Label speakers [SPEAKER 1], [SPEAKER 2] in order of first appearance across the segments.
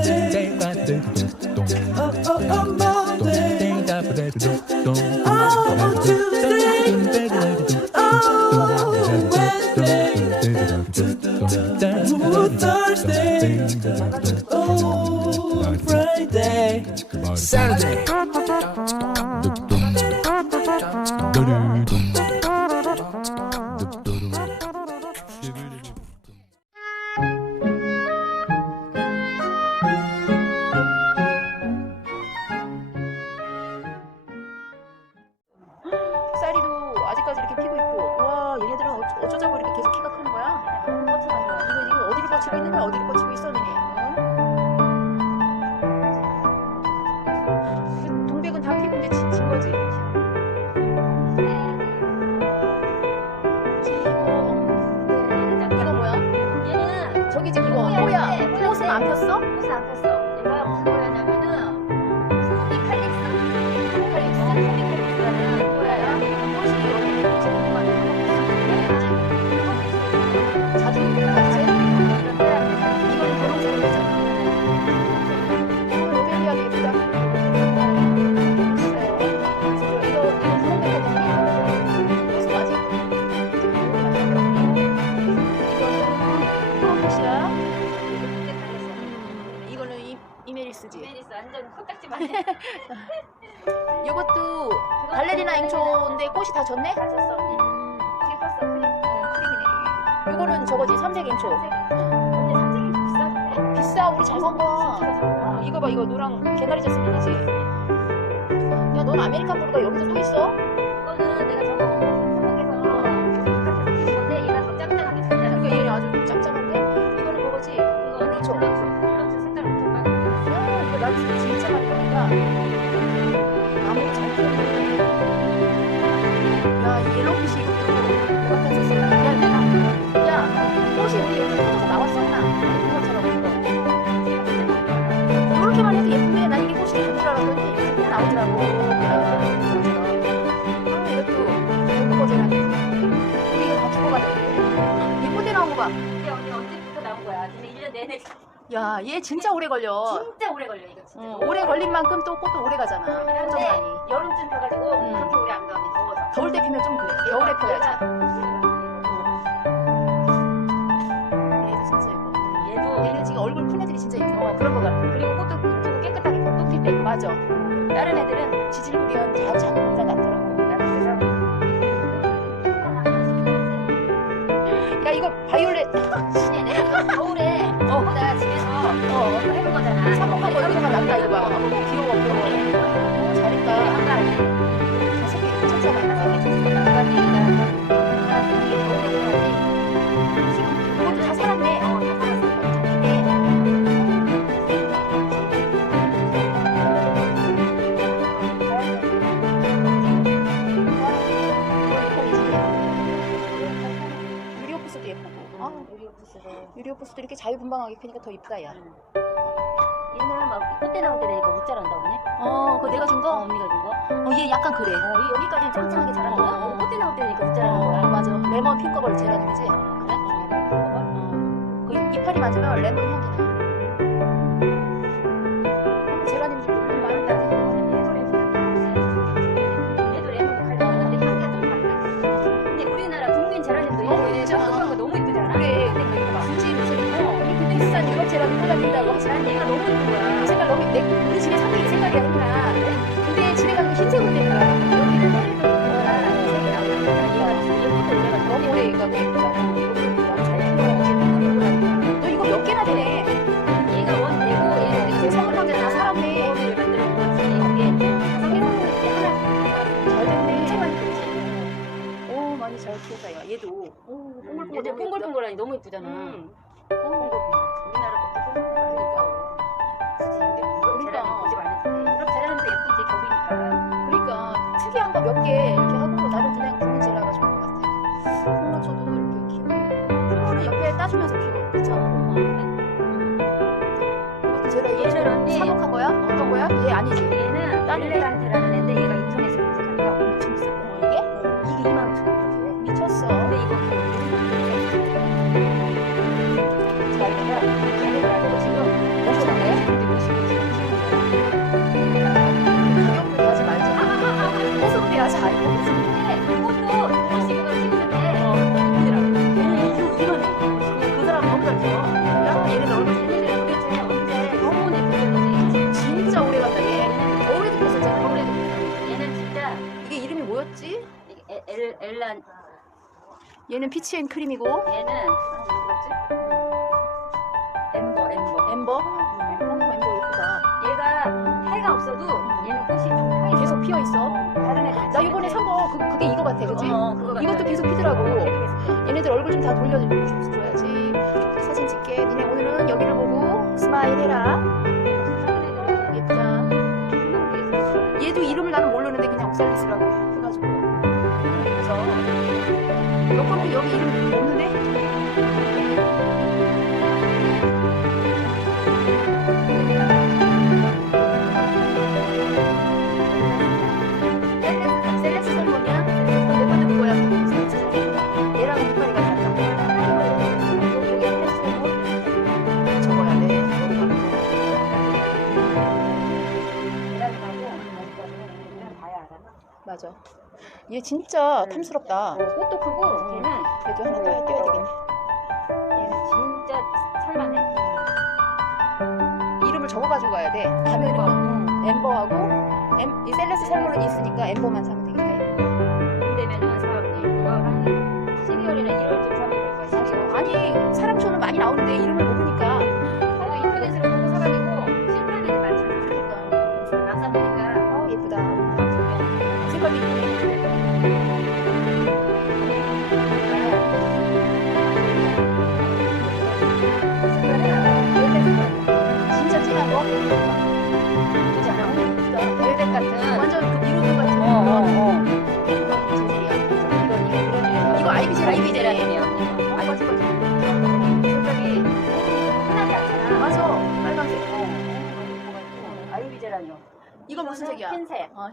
[SPEAKER 1] Monday. Oh, oh, oh, Monday.
[SPEAKER 2] 폈어?
[SPEAKER 3] 옷
[SPEAKER 2] 메리스지
[SPEAKER 3] 메리스 완전 코딱지만
[SPEAKER 2] 이것도 발레리나 앵초인데 꽃이 다 졌네? 음,
[SPEAKER 3] 길었어. 크림.
[SPEAKER 2] 크림이네 이거는 저거지 삼색 앵초
[SPEAKER 3] 근데 삼색이 비싸던데.
[SPEAKER 2] 비싸 우리 잘 산 거야. 어, 이거 봐 이거 노랑 개나리 자스민이지 야 넌 아메리칸 블루가 여기서 또 있어?
[SPEAKER 3] 이거는 내가 저거 한국에서 계속 건데 얘가 더 짱짱하게.
[SPEAKER 2] 그러니까 얘 아주 짱짱
[SPEAKER 3] 1년 내내
[SPEAKER 2] 야, 얘 진짜 오래 걸려.
[SPEAKER 3] 진짜 오래 걸려 이거 진짜.
[SPEAKER 2] 어, 오래 걸린 만큼 또 꽃도 오래 가잖아.
[SPEAKER 3] 근데
[SPEAKER 2] 한정만이.
[SPEAKER 3] 여름쯤 펴가지고
[SPEAKER 2] 음.
[SPEAKER 3] 그렇게 오래 안 가면 더워서.
[SPEAKER 2] 더울 때 피면 좀 그래. 겨울에 펴야지. 얘도 진짜 예뻐.
[SPEAKER 3] 얘도
[SPEAKER 2] 얘는 지금 얼굴 큰 애들이 진짜 예뻐.
[SPEAKER 3] 어, 그런 거 같아. 그리고 꽃도 이쁘고 깨끗하게 kok도 필때
[SPEAKER 2] 맞아.
[SPEAKER 3] 다른 애들은
[SPEAKER 2] 지질구리한 잘 자는 혼자
[SPEAKER 3] 그래서
[SPEAKER 2] 야, 이거 바이올렛.
[SPEAKER 3] 아,
[SPEAKER 2] 유리오프스도 이렇게 자유분방하게 피니까 더 이쁘다, 야.
[SPEAKER 3] 얘는 막 꽃대 나올 때 되니까 못 자란다 보네.
[SPEAKER 2] 어, 그거 내가 준
[SPEAKER 3] 어,
[SPEAKER 2] 거?
[SPEAKER 3] 언니가 준 거.
[SPEAKER 2] 어, 얘 약간 그래.
[SPEAKER 3] 어, 이- 여기까지는 짱짱하게 자란다.
[SPEAKER 2] 어, 어.
[SPEAKER 3] 어, 꽃대 나올 때 되니까 못 자라는
[SPEAKER 2] 어,
[SPEAKER 3] 거야.
[SPEAKER 2] 맞아. 레몬 핑커벌 제라늄이지?
[SPEAKER 3] 어, 그래?
[SPEAKER 2] 어. 그 이파리 맞으면 레몬 향 비싼 유럽 제라늄 꽂아준다고 하지
[SPEAKER 3] 난 얘가 너무 이쁜 거야.
[SPEAKER 2] 색깔 너무 내 우리 집에 산게 이 색깔이야 했구나. 근데 집에 가면.
[SPEAKER 3] 여기는
[SPEAKER 2] 너무 오래 가고 너 이거 몇 개나 되네.
[SPEAKER 3] 얘가
[SPEAKER 2] 원내
[SPEAKER 3] 이제
[SPEAKER 2] 다
[SPEAKER 3] 거지. 이게
[SPEAKER 2] 잘 됐네.
[SPEAKER 3] 엄청 많이 크지.
[SPEAKER 2] 오 많이 잘 키웠다 야. 얘도. 오
[SPEAKER 3] 음, 퐁글퐁글하니 너무 이쁘잖아.
[SPEAKER 2] 음.
[SPEAKER 3] 퐁글퐁글. 우리나라 것도 퐁글퐁글하니까. 굳이 근데 유럽
[SPEAKER 2] 그러니까.
[SPEAKER 3] 제라늄 고집 안 했는데 유럽 제라늄도 예쁘지 겨울이니까.
[SPEAKER 2] 그러니까 특이한 거 몇 개 이렇게 하고 나는 그냥 국민 제라가 좋은 것 같아. 콩나초도 이렇게 키우고. 콩나초는 옆에 따주면서 키워. 그렇잖아. 이것도 제가 얘
[SPEAKER 3] 언니.
[SPEAKER 2] 사먹한 거야? 어떤 거야? 얘 아니지.
[SPEAKER 3] 얘는
[SPEAKER 2] 딸이 얘는 피치 앤 크림이고
[SPEAKER 3] 얘는 뭐지? 엠버 엠버.
[SPEAKER 2] 엠버. 어, 엠버 예쁘다.
[SPEAKER 3] 얘가 해가 없어도 얘는 꽃이 좀 향이
[SPEAKER 2] 계속 피어 있어.
[SPEAKER 3] 다른 애들.
[SPEAKER 2] 나 이번에 산거 그, 그게 이거 같아, 그지?
[SPEAKER 3] 어, 그거 같아.
[SPEAKER 2] 이것도 계속 피더라고.
[SPEAKER 3] 얘도 계속 피어.
[SPEAKER 2] 얘네들 얼굴 좀 다 돌려줘야지. 사진 찍게. 니네 오늘은 여기를 보고 스마일 해라. 여거는 여기 이 얘 진짜 탐스럽다.
[SPEAKER 3] 꽃도 크고 얘는
[SPEAKER 2] 그래도 하나 떠야 떼야 되겠네.
[SPEAKER 3] 얘는 진짜 살만해.
[SPEAKER 2] 이름을 적어가지고 가야 돼. 가면은 엠버하고 엠, 이 셀레스 살모는 있으니까 엠버만 사면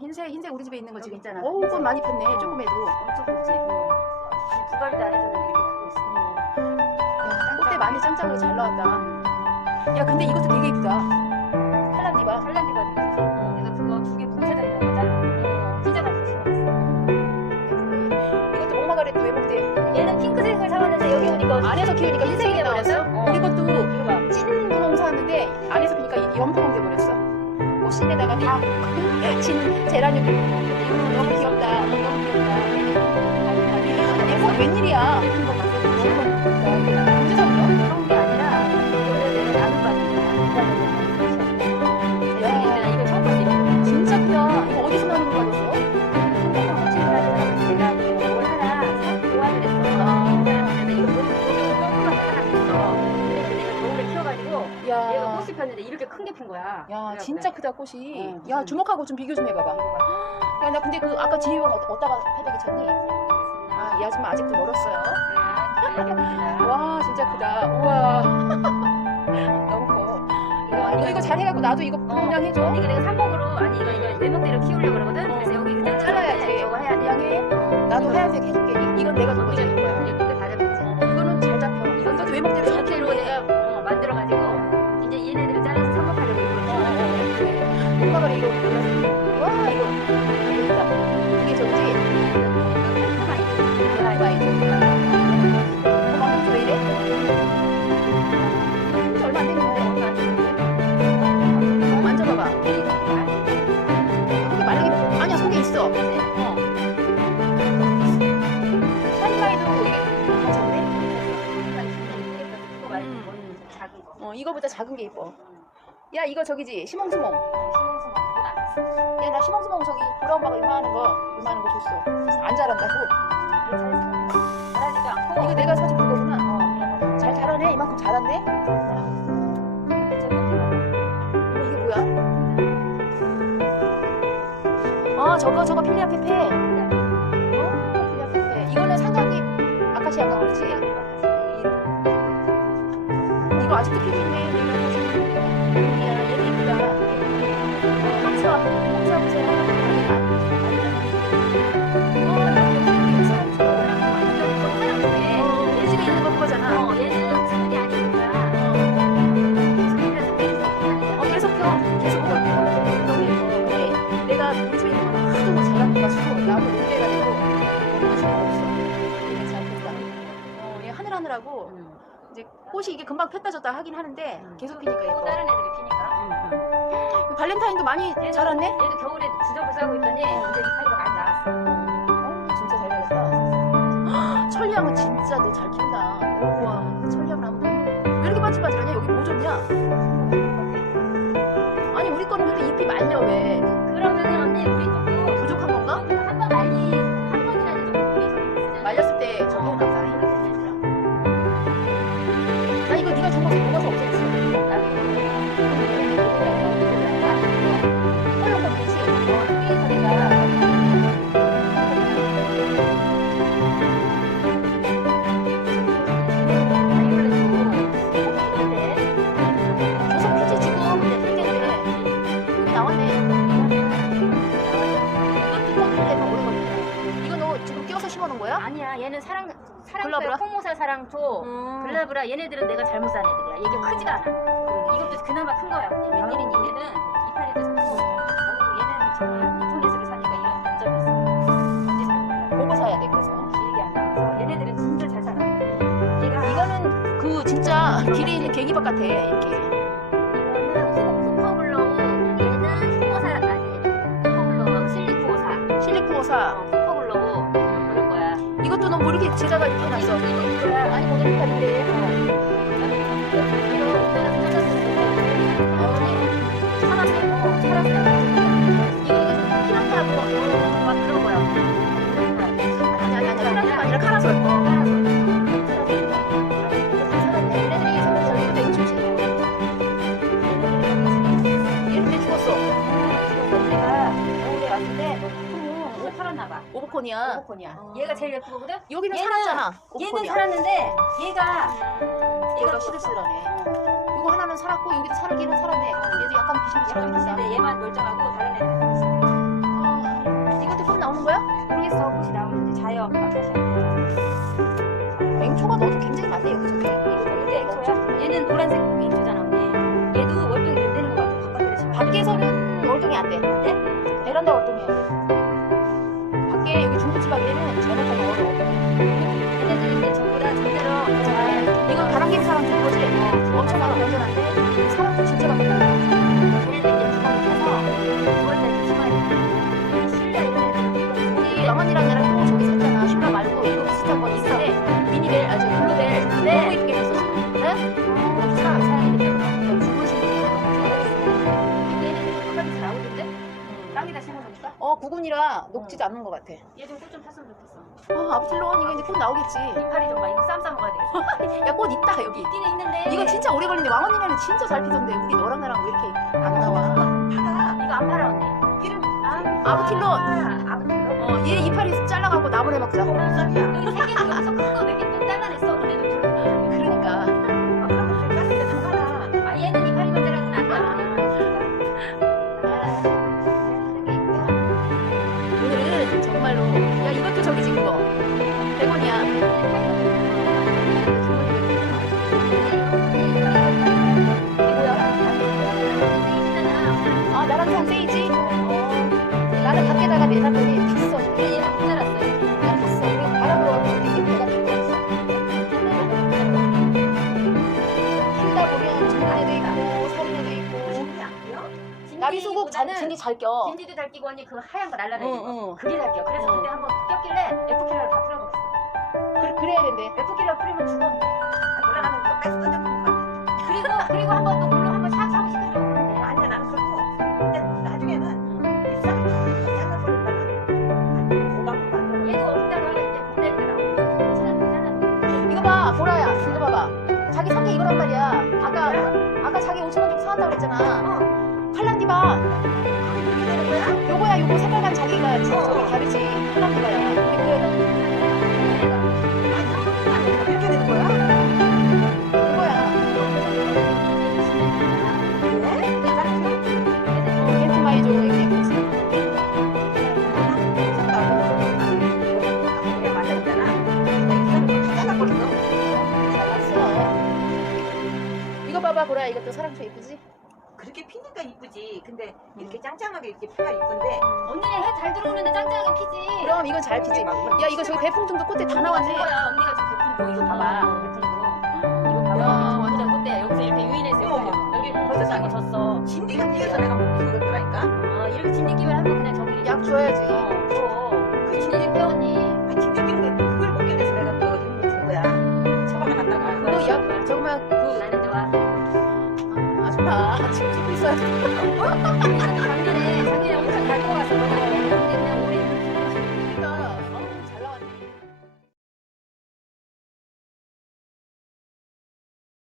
[SPEAKER 3] 흰색.
[SPEAKER 2] 어, 흰색, 우리 집에 있는 거지.
[SPEAKER 3] 여기 있잖아.
[SPEAKER 2] 오. 꽃 많이 폈네. 조금 해도.
[SPEAKER 3] 엄청 좋지. 두가리도 안 해줬는데 이렇게 크고 있어.
[SPEAKER 2] 야, 꽃대 많이 짱짱하게 잘 나왔다. 야, 근데 이것도 되게 이쁘다. 팔란디바.
[SPEAKER 3] 할란디가 있지. 내가 그거 두개 뭉쳐져 있는 거잖아. 진짜 잘
[SPEAKER 2] 예쁘네. 이것도 목마가렛도 왜 먹대?
[SPEAKER 3] 얘는 핑크색을 사왔는데 여기 오니까
[SPEAKER 2] 안에서 키우니까 흰색이 나왔어.
[SPEAKER 3] 어.
[SPEAKER 2] 우리 것도
[SPEAKER 3] 이거 봐.
[SPEAKER 2] 찐 분홍 사왔는데 안에서 보니까 이 연분홍 꽃신에다가 다 진 제라늄. 너무 귀엽다. 너무 귀엽다. 웬일이야?
[SPEAKER 3] 야 그래갖고
[SPEAKER 2] 진짜 크다 꽃이.
[SPEAKER 3] 어,
[SPEAKER 2] 야
[SPEAKER 3] 무슨-
[SPEAKER 2] 주먹하고 좀 비교 좀 해봐봐.
[SPEAKER 3] 이거 봐.
[SPEAKER 2] 야나 근데 그 아까 지휘원 어- 어디다가 패대기 쳤니? 아 이 아줌마 아직도 멀었어요. 와 진짜 크다. 우와. 너무 커. 야, 이거 이거 잘 해갖고 나도 이거 분양 해줘.
[SPEAKER 3] 이거 내가 삽목으로 아니 이거 이거 내 멋대로 키우려고 그러거든. 그래서 여기 그냥
[SPEAKER 2] 잘라야지.
[SPEAKER 3] 저거 해야 돼.
[SPEAKER 2] 분양해. 나도 하얀색 해줄게. 야 이거 저기지 시몽스몽.
[SPEAKER 3] 심ong스몽보다
[SPEAKER 2] 야나 시몽스몽 저기 보라 엄마가 이만한 거 이만한 거 줬어. 그래서 안 자란다고.
[SPEAKER 3] 잘하지도 않고
[SPEAKER 2] 이거 내가 사준 그거구나.
[SPEAKER 3] 어,
[SPEAKER 2] 잘 자라네. 이만큼 자랐네. 어머 이게 뭐야? 어 저거 저거 필리아 페페. 어 필리아 페페. 이거는 상강잎 아카시아가 그렇지. 이거 아직도 피고 있네. 금방 폈다 졌다 하긴 하는데 계속 피니까 예뻐.
[SPEAKER 3] 다른 애들이 피니까.
[SPEAKER 2] 그 발렌타인도 많이 자랐네?
[SPEAKER 3] 얘도 겨울에 주접을 싸고 있더니 이제
[SPEAKER 2] 길에 있는 개기밭 같아 이렇게. 실리코사.
[SPEAKER 3] 어, 쿠퍼블로우 그럴 거야.
[SPEAKER 2] 이것도 너무 이렇게 제자가 이렇게 해놨어. 아니 거기 이파리인데. 오버콘이야.
[SPEAKER 3] 얘가 제일 예쁘거든?
[SPEAKER 2] 여기는
[SPEAKER 3] 얘는-
[SPEAKER 2] 살았잖아.
[SPEAKER 3] 얘는
[SPEAKER 2] 오버콘이야.
[SPEAKER 3] 살았는데 얘가
[SPEAKER 2] 얘가 시들시들하네. 이거 하나는 살았고 여기도 살기는 살았네. 얘도 약간 비실비실하긴 했어.
[SPEAKER 3] 근데 얘만 멀쩡하고 다른 애는 있어.
[SPEAKER 2] 아, 이것도 꽃 나오는 거야?
[SPEAKER 3] 모르겠어 꽃이 나오는지 자연 아카시아
[SPEAKER 2] 맹초가 너도 굉장히 많네 여기저기. 많아 건전한데 사람도 진짜 많고.
[SPEAKER 3] 얘네들 이제 구멍이 켜서 9월달 조심하야 실내 이런 애들은
[SPEAKER 2] 우리 영원이랑 얘랑 또 저기 샀잖아. 슈가 말고 이거 비슷한 거 있는데 미니벨 아주 블루벨
[SPEAKER 3] 네.
[SPEAKER 2] 너무 이쁘게 됐어. 네?
[SPEAKER 3] 어, 사, 사야 되기 때문에 얘네들이 끝까지 잘 나오던데? 땅에다 심어놓으니까
[SPEAKER 2] 어 구근이라 녹지도 않는 것 같아.
[SPEAKER 3] 얘 좀 꽃좀 폈으면 좋겠어
[SPEAKER 2] 아 아부틸론 이거 이제 꽃 나오겠지.
[SPEAKER 3] 이파리 좀막 이거 쌈싸 먹어야 되겠어
[SPEAKER 2] 야 꽃 있다 여기.
[SPEAKER 3] 있기는 있는데
[SPEAKER 2] 이거 진짜 오래 걸리는데 왕언니네는 진짜 잘 피던데 우리 너랑 나랑 왜 이렇게 안 나와?
[SPEAKER 3] 이거 안 팔아 언니
[SPEAKER 4] 이름
[SPEAKER 3] 아,
[SPEAKER 2] 아부틸론.
[SPEAKER 3] 아, 아부틸론
[SPEAKER 2] 어, 얘 이파리 잘라갖고 나물 해먹자.
[SPEAKER 4] 쌀이야.
[SPEAKER 3] 여기 세 개는 여기서 큰거 몇개또
[SPEAKER 2] 세이지? 어, 나는 밖에다가.
[SPEAKER 3] 얘는
[SPEAKER 2] 바람으로 이렇게 죽고 있어. 키우다 보면 애도 있고 서린 애도 있고.
[SPEAKER 4] 진짜 안 보여?
[SPEAKER 2] 나비 소국 잘 진이 잘 껴.
[SPEAKER 3] 진지도 잘 끼고 언니 그 하얀 거 날라다니는
[SPEAKER 2] 응,
[SPEAKER 3] 거
[SPEAKER 2] 응.
[SPEAKER 3] 그게 잘 끼어 그래서
[SPEAKER 2] 응.
[SPEAKER 3] 근데 한번 꼈길래 에프킬러를 다 풀어버렸어
[SPEAKER 2] 그래, 그래야 된대.
[SPEAKER 3] 에프킬러 뿌리면 죽어
[SPEAKER 4] 아, 돌아가면 또 뺏어 같아.
[SPEAKER 3] 그리고 그리고 한번 또
[SPEAKER 2] 이쁘지.
[SPEAKER 4] 근데 이렇게 짱짱하게 이렇게 펴야 이쁜데.
[SPEAKER 3] 언니는 해잘 들어오는데 짱짱하게 피지
[SPEAKER 2] 그럼 이건 잘 피지. 야, 이거 저기 배풍통도 꽃에 다 나왔네.
[SPEAKER 3] 거야 언니가 좀 배풍도 이거 봐봐 배풍도 이거 봐봐
[SPEAKER 2] 야.
[SPEAKER 3] 완전 꽃대야 여기서 이렇게